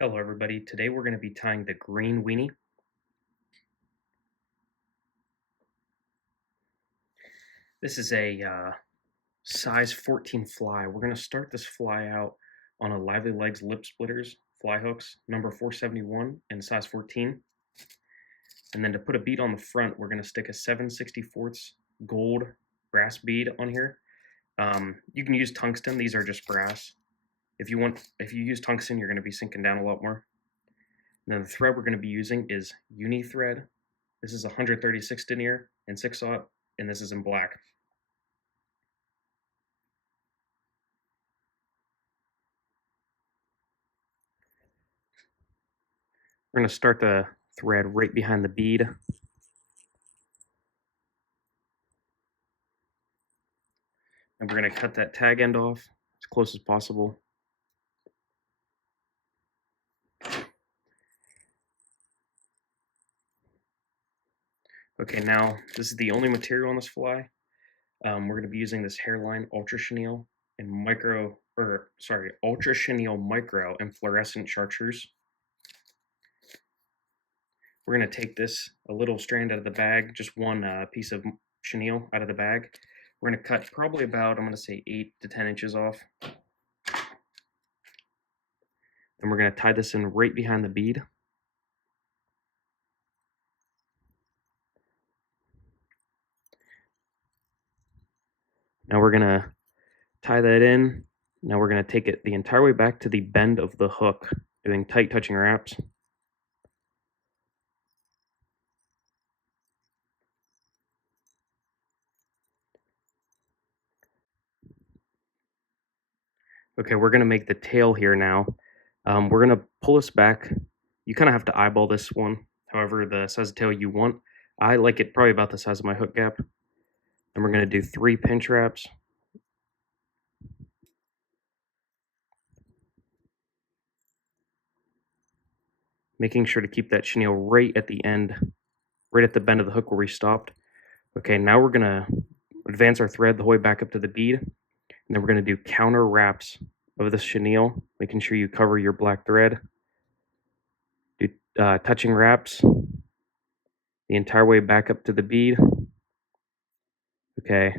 Hello everybody, today we're going to be tying the Green Weenie. This is a size 14 fly. We're going to start this fly out on a Lively Legz Lip Splitters fly hooks, number 471 and size 14. And then to put a bead on the front, we're going to stick a 7/64 gold brass bead on here. You can use tungsten, these are just brass. If you use tungsten, you're going to be sinking down a lot more. And then the thread we're going to be using is uni thread. This is 136 denier and 6/0, and this is in black. We're going to start the thread right behind the bead. And we're going to cut that tag end off as close as possible. Okay, now this is the only material on this fly. We're going to be using this Hareline Ultra Chenille Ultra Chenille Micro and fluorescent chartreuse. We're going to take this a little strand out of the bag, just one piece of chenille out of the bag. We're going to cut probably about, I'm going to say 8 to 10 inches off. And we're going to tie this in right behind the bead. Now we're going to tie that in. Now we're going to take it the entire way back to the bend of the hook, doing tight touching wraps. Okay, we're going to make the tail here now. We're going to pull this back. You kind of have to eyeball this one, however the size of tail you want. I like it probably about the size of my hook gap. And we're going to do 3 pinch wraps. Making sure to keep that chenille right at the end, right at the bend of the hook where we stopped. Okay, now we're going to advance our thread the whole way back up to the bead. And then we're going to do counter wraps of this chenille, making sure you cover your black thread. Do touching wraps the entire way back up to the bead. Okay,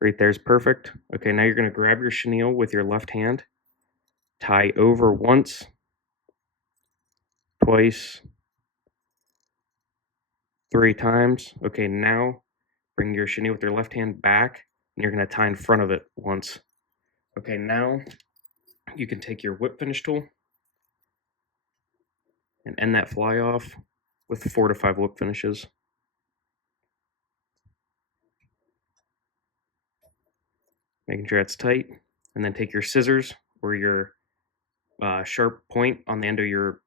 right there's perfect. Okay, now you're going to grab your chenille with your left hand, tie over once, twice, 3 times. Okay, now bring your chenille with your left hand back, and you're going to tie in front of it once. Okay, now you can take your whip finish tool and end that fly off with 4 to 5 whip finishes. Making sure it's tight, and then take your scissors or your sharp point on the end of your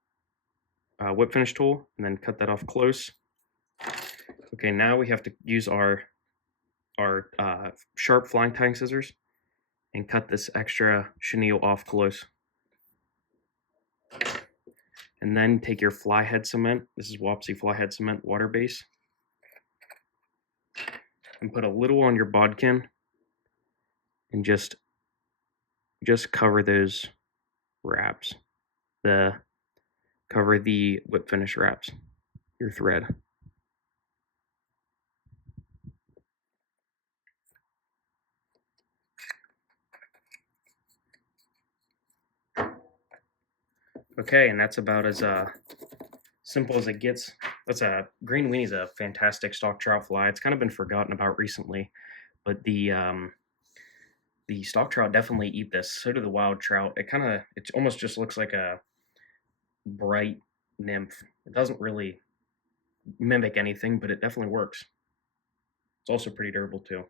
whip finish tool, and then cut that off close. Okay, now we have to use our sharp flying tying scissors and cut this extra chenille off close. And then take your fly head cement. This is Wapsi fly head cement water base, and put a little on your bodkin, and just cover those wraps. Cover the whip finish wraps, your thread. Okay, and that's about as simple as it gets. Green Weenie's a fantastic stock trout fly. It's kind of been forgotten about recently, but the stock trout definitely eat this. So do the wild trout. It almost just looks like a bright nymph. It doesn't really mimic anything, but it definitely works. It's also pretty durable too.